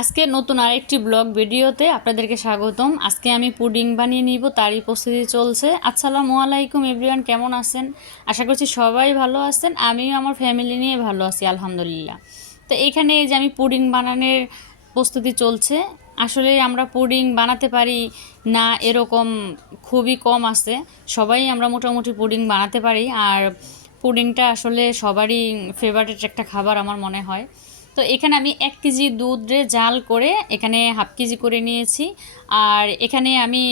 আজকে নতুন আরেকটি ব্লগ ভিডিওতে আপনাদেরকে স্বাগতম। আজকে আমি পুডিং বানিয়ে নিব, তারই প্রস্তুতি চলছে। আসসালামু আলাইকুম এভরিওয়ান, কেমন আছেন? আশা করছি সবাই ভালো আছেন। আমিও আমার ফ্যামিলি নিয়ে ভালো আছি আলহামদুলিল্লাহ। তো এখানে এই যে আমি পুডিং বানানোর প্রস্তুতি চলছে। আসলে আমরা পুডিং বানাতে পারি না এরকম খুবই কম আছে। সবাই আমরা মোটামুটি পুডিং বানাতে পারি, আর পুডিংটা আসলে সবারই ফেভারিট একটা খাবার আমার মনে হয়। তো এখানে আমি 1 কেজি দুধে জাল করে এখানে হাফ কেজি করে নিয়েছি। আর এখানে আমি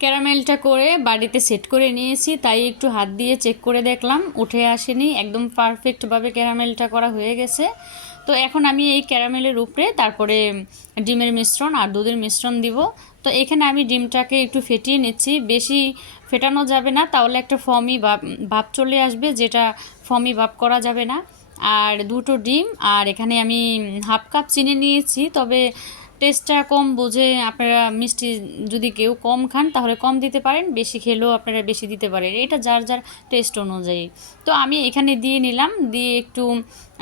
ক্যারামেলটা করে বাড়িতে সেট করে নিয়েছি, তাই একটু হাত দিয়ে চেক করে দেখলাম, উঠে আসেনি, একদম পারফেক্টভাবে ক্যারামেলটা করা হয়ে গেছে। তো এখন আমি এই ক্যারামেলের উপরে তারপরে ডিমের মিশ্রণ আর দুধের মিশ্রণ দিব। তো এখানে আমি ডিমটাকে একটু ফেটিয়ে নিচ্ছি, বেশি ফেটানো যাবে না, তাহলে একটা ফর্মি ভাব চলে আসবে, যেটা ফর্মি ভাব করা যাবে না। আর দুটো ডিম, আর এখানে আমি হাফ কাপ চিনি নিয়েছি। তবে টেস্টটা কম বুঝে আপনারা মিষ্টি যদি কেউ কম খান তাহলে কম দিতে পারেন, বেশি খেলেও আপনারা বেশি দিতে পারেন, এটা যার যার টেস্ট অনুযায়ী। তো আমি এখানে দিয়ে নিলাম, দিয়ে একটু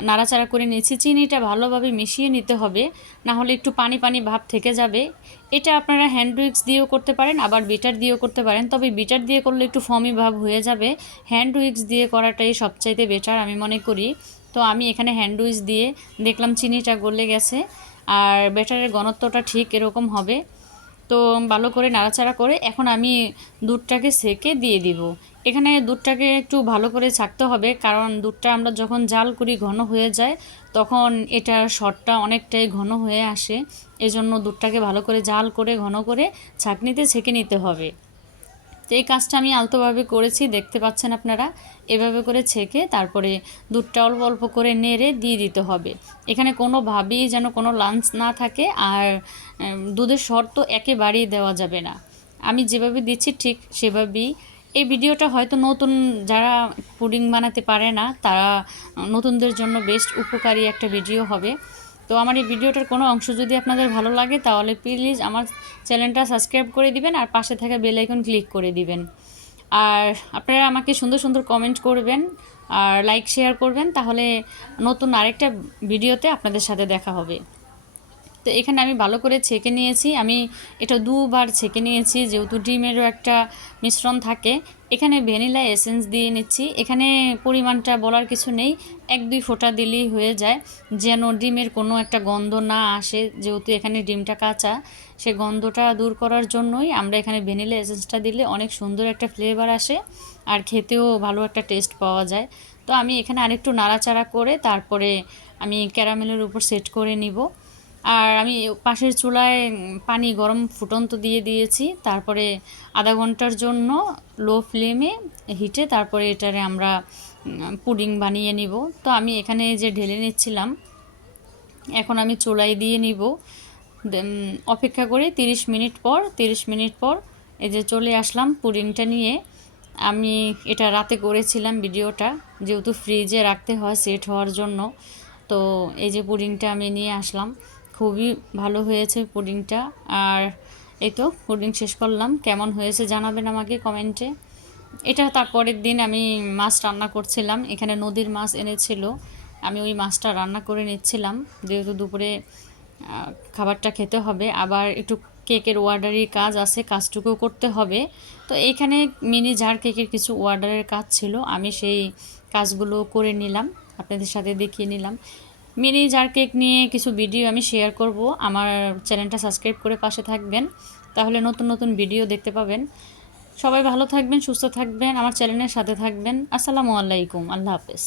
নাড়াচাড়া করে নিয়েছি। চিনিটা ভালোভাবে মিশিয়ে নিতে হবে, না হলে একটু পানি পানি ভাব থেকে যাবে। এটা আপনারা হ্যান্ড উইক্স দিয়েও করতে পারেন, আবার বিটার দিয়েও করতে পারেন, তবে বিটার দিয়ে করলে একটু ফর্মি ভাব হয়ে যাবে। হ্যান্ড উইক্স দিয়ে করাটাই সবচাইতে বেটার আমি মনে করি। তো আমি এখানে হ্যান্ড উইক্স দিয়ে দেখলাম চিনিটা গলে গেছে, আর ব্যাটারের ঘনত্বটা ঠিক এরকম হবে। তো ভালো করে নাড়াচাড়া করে এখন আমি দুধটাকে সেকে দিয়ে দিব। এখানে দুধটাকে একটু ভালো করে ছাকতে হবে, কারণ দুধটা আমরা যখন জাল করি ঘন হয়ে যায়, তখন এটার শটটা অনেকটাই ঘন হয়ে আসে। এজন্য দুধটাকে ভালো করে জাল করে ঘন করে ছাঁকনিতে ছেঁকে নিতে হবে। তো এই কাজটা আমি আলতোভাবে করেছি, দেখতে পাচ্ছেন আপনারা। এভাবে করে ছেঁকে তারপরে দুধটা অল্প অল্প করে নেড়ে দিয়ে দিতে হবে। এখানে কোনোভাবেই যেন কোনো লাঞ্চ না থাকে, আর দুধের শর্ত তো একেবারেই দেওয়া যাবে না। আমি যেভাবে দিচ্ছি ঠিক সেভাবেই। এই ভিডিওটা হয়তো নতুন যারা পুডিং বানাতে পারে না, তারা নতুনদের জন্য বেস্ট উপকারী একটা ভিডিও হবে। তো আমার এই ভিডিওটার কোনো অংশ যদি আপনাদের ভালো লাগে, তাহলে প্লিজ আমার চ্যানেলটা সাবস্ক্রাইব করে দিবেন, আর পাশে থাকা বেল আইকন ক্লিক করে দিবেন। আর আপনারা আমাকে সুন্দর সুন্দর কমেন্ট করবেন, আর লাইক শেয়ার করবেন, তাহলে নতুন আরেকটা ভিডিওতে আপনাদের সাথে দেখা হবে। তো এখানে আমি ভালো করে ছেঁকে নিয়েছি, আমি এটা দুবার ছেঁকে নিয়েছি, যেহেতু ডিমেরও একটা মিশ্রণ থাকে। এখানে ভ্যানিলা এসেন্স দিয়ে নিচ্ছি। এখানে পরিমাণটা বলার কিছু নেই, 1-2 ফোঁটা দিলেই হয়ে যায়, যেন ডিমের কোনো একটা গন্ধ না আসে। যেহেতু এখানে ডিমটা কাঁচা, সে গন্ধটা দূর করার জন্যই আমরা এখানে ভ্যানিলা এসেন্সটা দিলে অনেক সুন্দর একটা ফ্লেভার আসে, আর খেতেও ভালো একটা টেস্ট পাওয়া যায়। তো আমি এখানে আরেকটু নাড়াচাড়া করে তারপরে আমি ক্যারামেলের উপর সেট করে নিব। আর আমি পাশের চুলায় পানি গরম ফুটন্ত দিয়ে দিয়েছি, তারপরে আধা ঘন্টার জন্য লো ফ্লেমে হিটে তারপরে এটারে আমরা পুডিং বানিয়ে নিব। তো আমি এখানে যে ঢেলে নিচ্ছিলাম, এখন আমি চুলায় দিয়ে নিব। অপেক্ষা করে 30 মিনিট পর এই যে চলে আসলাম পুডিংটা নিয়ে। আমি এটা রাতে করেছিলাম ভিডিওটা, যেহেতু ফ্রিজে রাখতে হয় সেট হওয়ার জন্য। তো এই যে পুডিংটা আমি নিয়ে আসলাম, খুবই ভালো হয়েছে পুডিংটা। আর এই তো পুডিং শেষ করলাম, কেমন হয়েছে জানাবেন আমাকে কমেন্টে। এটা তারপরের দিন আমি মাছ রান্না করছিলাম, এখানে নদীর মাছ এনেছিল, আমি ওই মাছটা রান্না করে নিচ্ছিলাম, যেহেতু দুপুরে খাবারটা খেতে হবে। আবার একটু কেকের অর্ডারের কাজ আছে, কাজটুকু করতে হবে। তো এইখানে মিনি জার কেকের কিছু অর্ডারের কাজ ছিল, আমি সেই কাজগুলো করে নিলাম, আপনাদের সাথে দেখিয়ে নিলাম। মিনি জার কেক নিয়ে কিছু ভিডিও আমি শেয়ার করব। আমার চ্যানেলটা সাবস্ক্রাইব করে পাশে থাকবেন, তাহলে নতুন নতুন ভিডিও দেখতে পাবেন। সবাই ভালো থাকবেন, সুস্থ থাকবেন, আমার চ্যানেলের সাথে থাকবেন। আসসালামু আলাইকুম, আল্লাহ হাফেজ।